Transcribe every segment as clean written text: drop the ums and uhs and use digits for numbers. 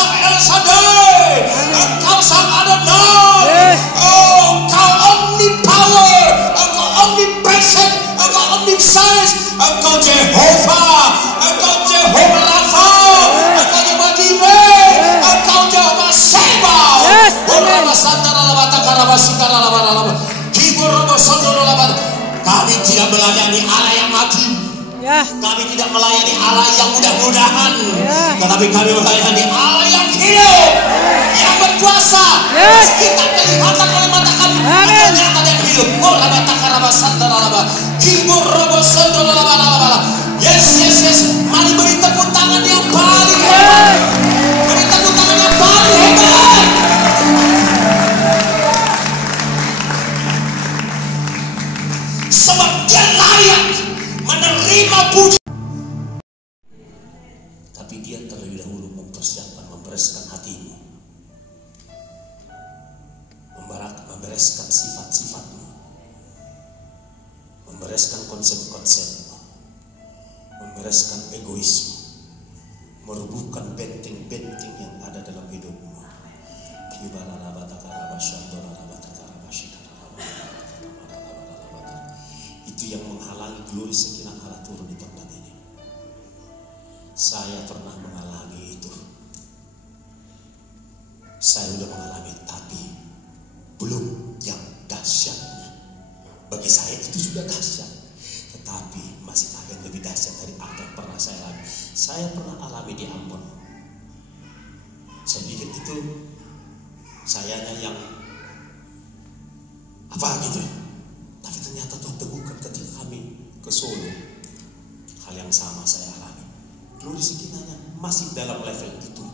sang El Shaddai, Engkau sang Adonai, Engkau omnipower, Engkau omnipresent, Engkau omniscience, Engkau Jehovah, Engkau Jehovah Rafa, Engkau Jehovah Jireh, Engkau Jehovah Seba. Kami tidak melayani Allah yang mati. Kami tidak melayani Allah yang mudah-mudahan, tetapi kami melayani Allah yang hidup, yang berkuasa. Kita kelihatan oleh mata kami, ternyata yang hidup. Yes. Mari beri tepuk tangan yang paling hebat. Beri tepuk tangan yang paling hebat. Sebab dia layak menerima puji. Tapi dia terlebih dahulu mempersiapkan, membereskan hatimu, membereskan sifat-sifatmu, membereskan konsep-konsepmu, membereskan egoismu, merubuhkan benteng-benteng yang ada dalam hidupmu. Itu yang menghalangi glori sekian Allah turun di tempat ini. Saya pernah mengalami itu. Saya sudah mengalami, tapi belum yang dahsyatnya. Bagi saya itu sudah dahsyat, tetapi masih ada yang lebih dahsyat dari apa yang pernah saya alami. Saya pernah alami di Ambon. Saya pikir itu sayanya yang apa gitu, tapi ternyata Tuhan teguhkan ketika kami ke Solo. Hal yang sama saya alami. Glori sekinanya masih dalam level itu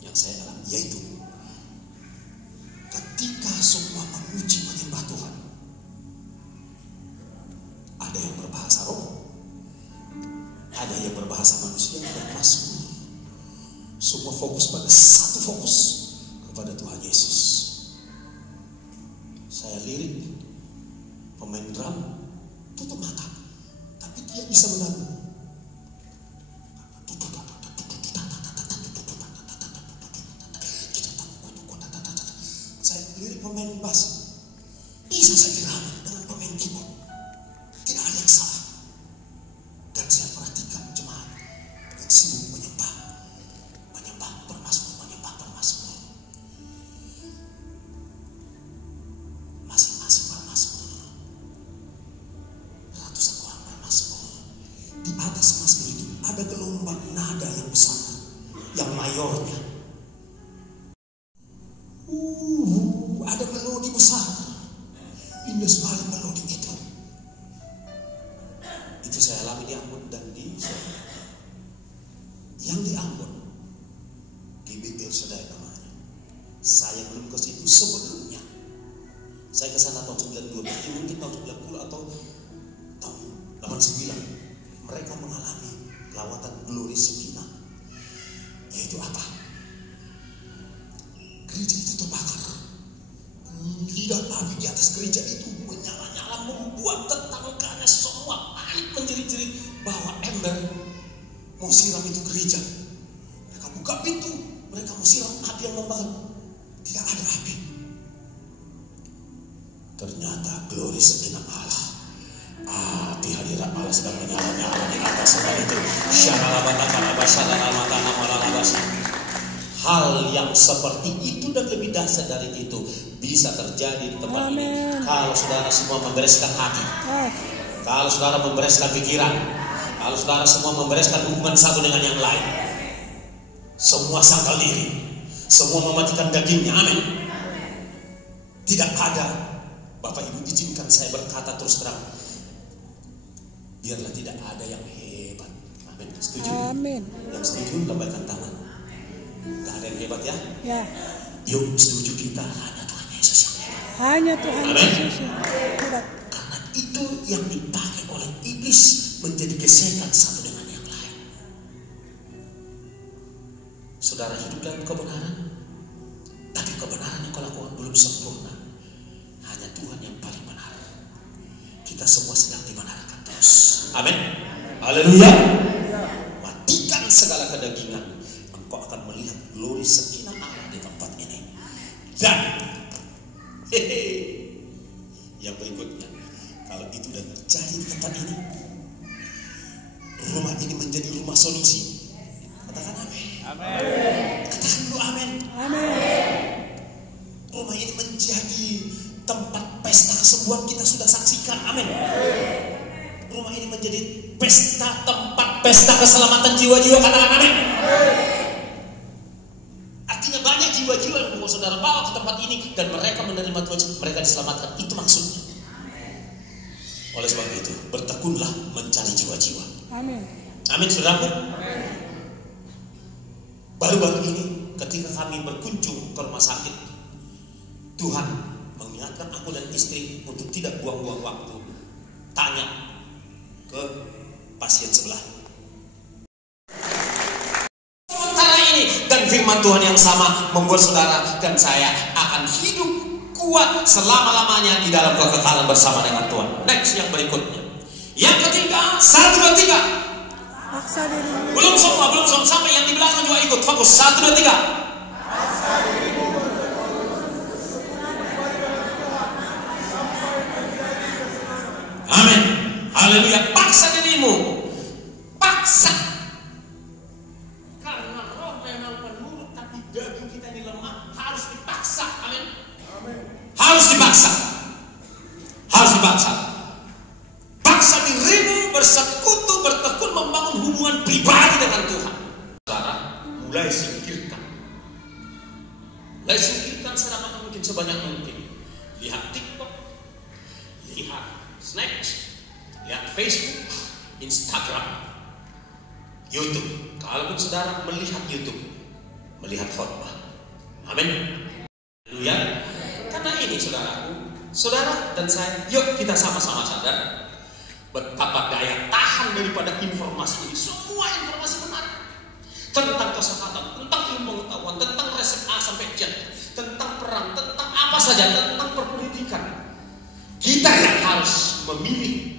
yang saya alami, yaitu ketika semua memuji menyembah Tuhan, ada yang berbahasa roh, ada yang berbahasa manusia, dan mazmur. Semua fokus pada satu fokus, kepada Tuhan Yesus. Saya lirik, pemain drum tutup mata, tapi dia bisa menanggung. Saya lirik pemain bass, bisa saya irama dengan pemain keyboard, tidak ada yang salah. Dan saya perhatikan jemaat yang sibuk menyembah bermazmur. Masing-masing bermazmur, ratusan orang bermazmur. Di atas mazmur itu ada gelombang nada yang besar, yang mayornya. Ada melodi besar, indah sekali melodi itu. Itu saya alami di Ambon dan di Solo. Yang di Ambon, GBL Saudara namanya. Saya belum ke situ sebelumnya. Saya ke sana tahun 92, mungkin tahun 90 atau tahun 89. Mereka mengalami lawatan glori sekinah. Yaitu apa? Gereja itu terbakar. Lidah api di atas gereja itu menyala-nyala, membuat tetangganya semua panik, menjerit-jerit bahwa ember mau siram itu gereja. Mereka buka pintu, mereka mau siram api yang membakar. Tidak ada api. Ternyata glori segenap Allah, api hadirat Allah sedang menyala-nyala di atas segala itu. Hal yang seperti itu dan lebih dahsyat dari itu bisa terjadi di tempat ini. Kalau saudara semua membereskan hati, kalau saudara membereskan pikiran, kalau saudara semua membereskan hubungan satu dengan yang lain, semua sangkal diri, semua mematikan dagingnya. Amin. Tidak ada, Bapak Ibu izinkan saya berkata terus terang, biarlah tidak ada yang hebat. Amin. Setuju? Amin. Yang setuju lambaikan tangan. Gak ada yang hebat ya? Ya. Yuk setuju kita, hanya Tuhan Yesus yang hebat. Hanya Tuhan Yesus yang hebat. Karena itu yang dipakai oleh iblis menjadi gesekan satu dengan yang lain. Saudara hidup dalam kebenaran, tapi kebenaran yang kau lakukan belum sempurna. Hanya Tuhan yang paling benar. Kita semua sedang dibenarkan terus. Amin. Haleluya. Matikan segala kedagingan, engkau akan melihat sakinah Allah di tempat ini. Dan yang berikutnya, kalau itu sudah terjadi di tempat ini, rumah ini menjadi rumah solusi. Katakan amin. Katakan dulu amin. Rumah ini menjadi tempat pesta kesembuhan, kita sudah saksikan. Amin. Rumah ini menjadi tempat pesta keselamatan jiwa-jiwa. Katakan amin. Artinya banyak jiwa-jiwa yang mau saudara bawa ke tempat ini dan mereka menerima Tuhan, mereka diselamatkan. Itu maksudnya. Oleh sebab itu, bertekunlah mencari jiwa-jiwa. Amin. Amin, saudaraku. Baru-baru ini ketika kami berkunjung ke rumah sakit, Tuhan mengingatkan aku dan istri untuk tidak buang-buang waktu tanya ke pasien sebelah. Sementara ini, dan firman Tuhan yang sama membuat saudara dan saya akan hidup kuat selama-lamanya di dalam kekekalan bersama dengan Tuhan. Next, yang berikutnya. Yang ketiga, 1, 2, 3. Belum semua, sampai yang di belakang juga ikut. Fokus, 1, 2, 3. Amin. Haleluya. Paksa dirimu. Paksa. Karena roh memang penurut, tapi daging kita ini lemah. Harus dipaksa. Amin. Harus dipaksa. Paksa dirimu bersekutu, bertekun, membangun hubungan pribadi dengan Tuhan. Saudara, mulai singkirkan selama mungkin, sebanyak mungkin. Lihat TikTok, lihat Snapchat, lihat Facebook, Instagram, YouTube. Kalaupun saudara melihat YouTube, melihat khotbah. Amin. Haleluya. Karena ini saudara dan saya, yuk kita sama-sama sadar betapa daya tahan daripada informasi ini. Semua informasi benar tentang kesehatan, tentang ilmu pengetahuan, tentang resep A sampai Z, tentang perang, tentang apa saja, tentang perpolitikan. Kita yang harus memilih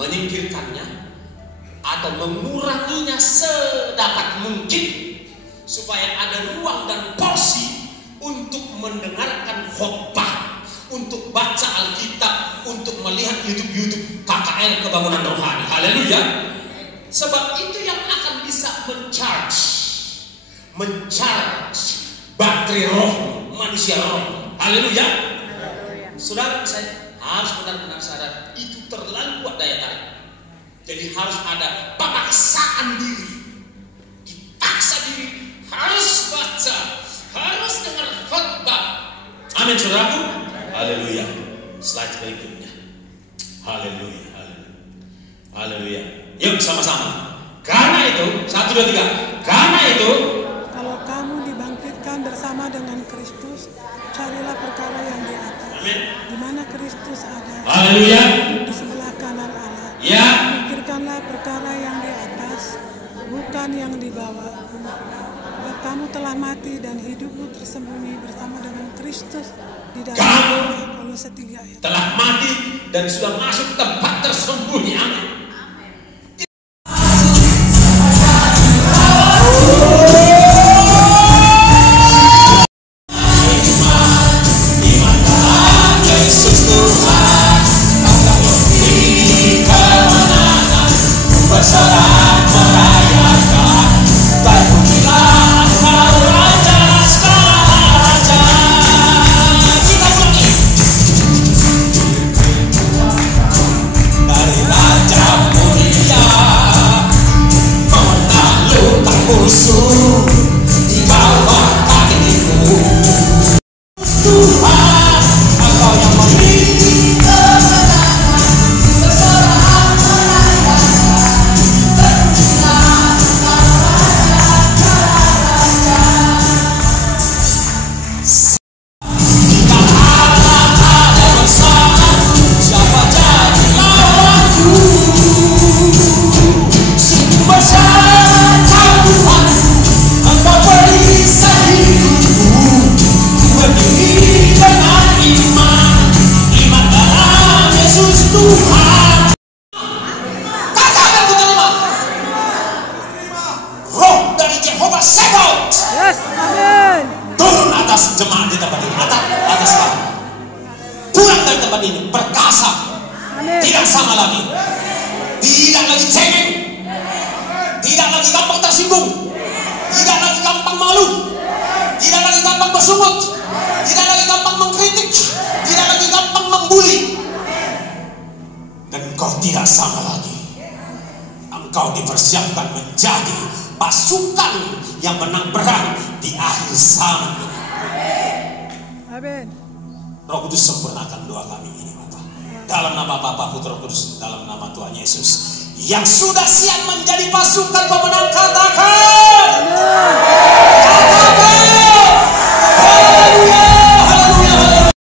menyingkirkannya atau menguranginya sedapat mungkin supaya ada ruang dan porsi untuk mendengarkan khotbah, untuk baca Alkitab, untuk melihat YouTube KKR Kebangunan Rohani. Haleluya. Sebab itu yang akan bisa mencharge baterai roh manusia roh. Haleluya. Saudara, saya harus benar-benar sadar itu terlalu kuat daya tarik. Jadi harus ada pemaksaan diri, dipaksa diri, harus baca, harus dengar khotbah. Amin, saudaraku. Haleluya. Slide berikutnya. Haleluya. Yuk sama-sama. Karena itu, 1, 2, 3. Karena itu, kalau kamu dibangkitkan bersama dengan Kristus, carilah perkara yang di atas. Amin. Di mana Kristus ada. Haleluya. Di sebelah kanan Allah. Ya. Pikirkanlah perkara yang di atas, bukan yang di bawah. Sebab kamu telah mati dan hidupmu tersembunyi bersama dengan Kristus di dalam Kolose 3 ayat. Telah mati dan sudah masuk tempat tersembunyi. Amin. Raja tempat ini. Datang atas sekarang. Pulang dari tempat ini perkasa. Tidak sama lagi. Tidak lagi cengeng. Tidak lagi gampang tersinggung. Tidak lagi gampang malu. Tidak lagi gampang bersungut. Tidak lagi gampang mengkritik. Tidak lagi gampang membuli. Dan engkau tidak sama lagi. Engkau dipersiapkan menjadi pasukan yang menang perang di akhir zaman. Amin. Roh Kudus sempurnakan doa kami ini, Bapak. Dalam nama Bapa, Putra, Roh Kudus, dalam nama Tuhan Yesus, yang sudah siap menjadi pasukan pemenang